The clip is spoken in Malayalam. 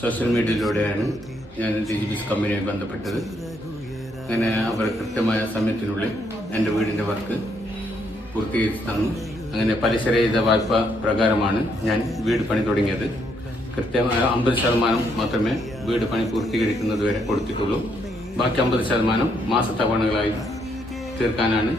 സോഷ്യൽ മീഡിയയിലൂടെയാണ് ഞാൻ ഡിജിബിസ് കമ്പനിയുമായി ബന്ധപ്പെട്ടത്. അങ്ങനെ അവർ കൃത്യമായ സമയത്തിനുള്ളിൽ എൻ്റെ വീടിൻ്റെ വർക്ക് പൂർത്തീകരിച്ച് തന്നു. അങ്ങനെ പലിശരഹിത വായ്പ പ്രകാരമാണ് ഞാൻ വീട് പണി തുടങ്ങിയത്. കൃത്യമായ 50% മാത്രമേ വീട് പണി പൂർത്തീകരിക്കുന്നത് വരെ കൊടുത്തിട്ടുള്ളൂ. ബാക്കി 50% മാസത്തവണകളായി തീർക്കാനാണ്